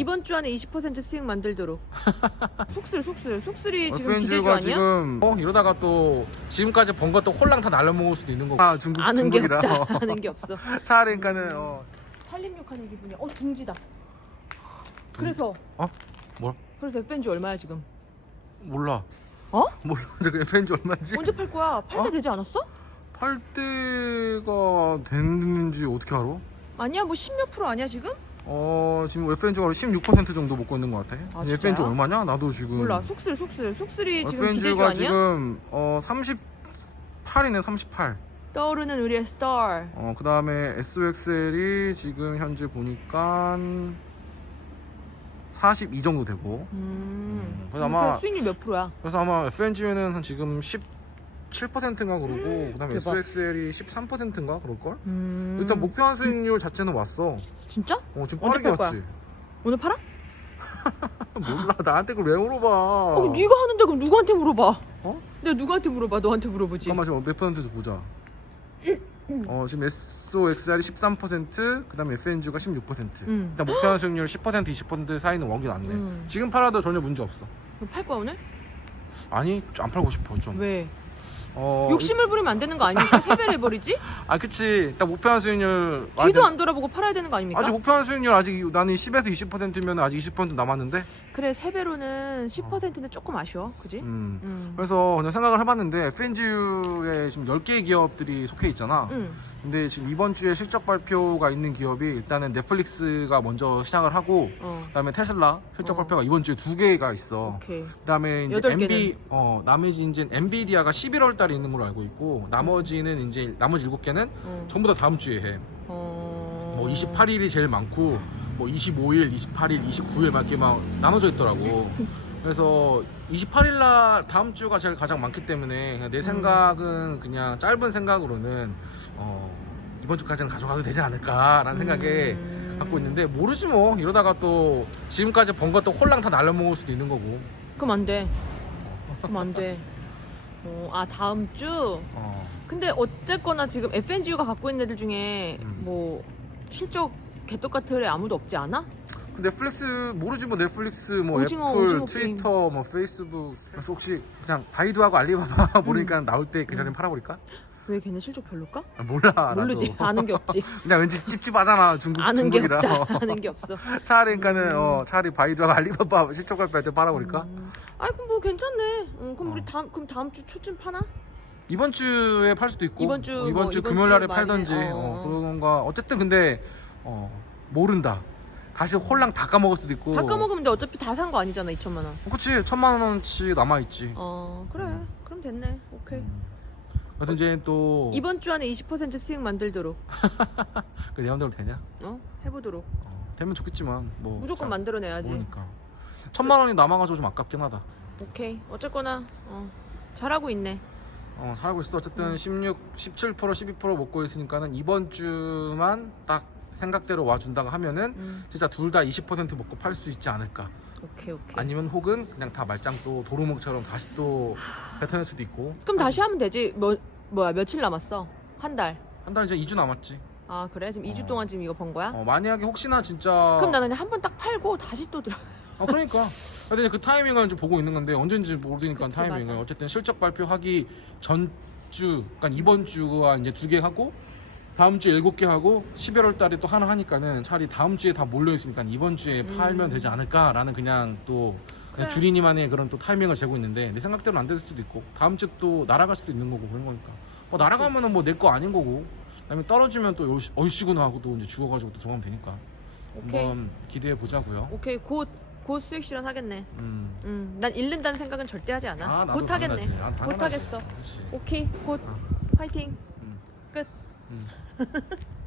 이번 주 안에 20% 수익 만들도록. 속슬 속슬 속슬이 지금 기대주 아니야? 지금 어 이러다가 또 지금까지 번 것도 홀랑 다 날려먹을 수도 있는 거고 아 중국 아는 게 중국이라 없다. 아는 게 없어. 차라리니까는 어 살림욕 하는 기분이야. 어 둥지다. 그래서 어? 뭘? 그래서 FNG 얼마야 지금? 몰라 어? 몰라 지금 FNG 얼마인지 언제 팔 거야? 팔 때 어? 되지 않았어? 팔 때가 됐는지 어떻게 알아? 아니야 뭐 10몇 프로 아니야 지금? 어 지금 FNG가 16% 정도 먹고 있는 것 같아. 아, FNG 진짜요? 얼마냐? 나도 지금 몰라 속슬 속슬 속슬이 지금 기대주 FNG가 아니야? 지금 어 38이네 38. 떠오르는 우리의 스타. 어 그다음에 SOXL이 지금 현재 보니까 42 정도 되고. 음. 그래서 아마- 그 수익률 몇 프로야? 그래서 아마 FNG는 지금 17%인가 그러고 그다음에 대박. SOXL이 13%인가 그럴 걸? 음. 일단 목표한 수익률 자체는 왔어. 진짜? 어 지금 언제 빠르게 팔 거야? 왔지. 오늘 팔아? 몰라 나한테 그걸 왜 물어봐? 어, 그럼 네가 하는데 그럼 누구한테 물어봐? 어? 내가 누구한테 물어봐? 너한테 물어보지. 잠깐만 지금 몇 퍼센트 좀 보자. 어 지금 SOXR이 13%, 그다음에 FNG가 16%. 응. 일단 목표한 수익률 10% 20% 사이는 원기 났네. 응. 지금 팔아도 전혀 문제 없어. 그럼 팔 거야 오늘? 아니 안 팔고 싶어 좀. 왜? 어, 욕심을 부리면 안 되는 거 아닙니까? 세배를 해버리지? 아 그치. 일단 목표한 수익률 뒤도 안 돌아보고 팔아야 되는 거 아닙니까? 아직 목표한 수익률 아직 나는 10에서 20%면 아직 20% 남았는데. 그래 세 배로는 10%는 조금 아쉬워, 그지? 음. 음. 그래서 그냥 생각을 해봤는데 FNG에 지금 10개의 기업들이 속해 있잖아. 응. 근데 지금 이번 주에 실적 발표가 있는 기업이 일단은 넷플릭스가 먼저 시작을 하고 어. 그다음에 테슬라 실적 어. 발표가 이번 주에 두 개가 있어. 오케이. 그다음에 이제 여덟 MB 개는? 어 나머지 이제 엔비디아가 11월 달에 있는 걸로 알고 있고 나머지는 이제 나머지 일곱 개는 어. 전부 다 다음 주에 해. 어. 뭐 28일이 제일 많고 뭐 25일, 28일, 29일 막 이렇게 막 나눠져 있더라고. 그래서 28일 날 다음 주가 제일 가장 많기 때문에 내 음. 생각은 그냥 짧은 생각으로는 어 이번 주까지는 가져가도 되지 않을까라는 생각에 음. 갖고 있는데 모르지 뭐 이러다가 또 지금까지 번 것도 홀랑 다 날려먹을 수도 있는 거고 그럼 안 돼. 그럼 안 돼. 어, 아 다음 주? 어. 근데 어쨌거나 지금 FNGU가 갖고 있는 애들 중에 음. 뭐 실적 개떡 같은 애 아무도 없지 않아? 그 넷플릭스 모르지 뭐 넷플릭스 뭐 오징어, 애플 오징어 트위터 뭐 페이스북 그래서 혹시 그냥 바이두하고 알리바바 모르니까 나올 때 그 자리에 음. 팔아버릴까? 왜 걔네 실적 별로일까? 아, 몰라 모르지. 나도. 아는 게 없지. 그냥 왠지 찝찝하잖아 중국 아는 게 중국이라 없다. 아는 게 없어. 차라리니까는 음. 어 차라리 바이두하고 알리바바 실적 발표할 때 팔아버릴까? 음. 아이 그럼 뭐 괜찮네. 음, 그럼 어. 우리 다음 그럼 다음 주 초쯤 파나? 이번 주에 팔 수도 있고 이번 주 어, 이번 뭐, 주 이번 금요일 주 날에 말이네. 팔던지 어. 어, 그런가 어쨌든 근데 어 모른다 다시 홀랑 다 까먹을 수도 있고 다 까먹으면 돼. 어차피 다 산 거 아니잖아. 2천만 원. 어, 그치 천만 원치 남아 있지 어 그래. 그럼 됐네. 오케이. 음. 하여튼 이제 또 이번 주 안에 20% 수익 만들도록 그내 맘대로 되냐? 어 해보도록 어, 되면 좋겠지만 뭐 무조건 잘 만들어내야지. 모르니까 천만 원이 남아가지고 좀 아깝긴 하다 오케이. 어쨌거나 어, 잘하고 있네. 어 살고 있어 어쨌든 음. 16, 17% 12% 먹고 있으니까는 이번 주만 딱 생각대로 와준다고 하면은 음, 진짜 둘 다 20% 먹고 팔 수 있지 않을까 오케이 오케이. 아니면 혹은 그냥 다 말짱 또 도루묵처럼 다시 또 뱉어낼 수도 있고 그럼 다시 하면 되지. 뭐 뭐야 며칠 남았어? 한 달. 한 달 이제 2주 남았지 아 그래? 지금 2주 어. 동안 지금 이거 번 거야? 어, 만약에 혹시나 진짜 그럼 나는 한 번 딱 팔고 다시 또 들어. 어, 그러니까 근데 그 타이밍을 좀 보고 있는 건데 언제인지 모르니까 그치, 타이밍을 맞아. 어쨌든 실적 발표하기 전주 그러니까 이번 주가 이제 두 개 하고 다음 주에 일곱 개 하고 11월 달에 또 하나 하니까는 차라리 다음 주에 다 몰려 있으니까 이번 주에 음. 팔면 되지 않을까라는 그냥 또 그냥 그래. 주린이만의 그런 또 타이밍을 재고 있는데 내 생각대로는 안될 수도 있고 다음 주에 또 날아갈 수도 있는 거고 그런 거니까 뭐 날아가면은 뭐 내 거 아닌 거고 그다음에 떨어지면 또 얼씨- 얼씨구나 하고 또 이제 죽어가지고 또 들어가면 되니까 오케이. 한번 기대해 보자고요. 오케이 곧 곧 수익 실현 하겠네. 음. 음, 난 잃는다는 생각은 절대 하지 않아. 아, 나도 곧 하겠네. 당연하지. 아, 곧 당연하지. 하겠어. 그렇지. 오케이 곧 어. 파이팅. 음. 끝. 음.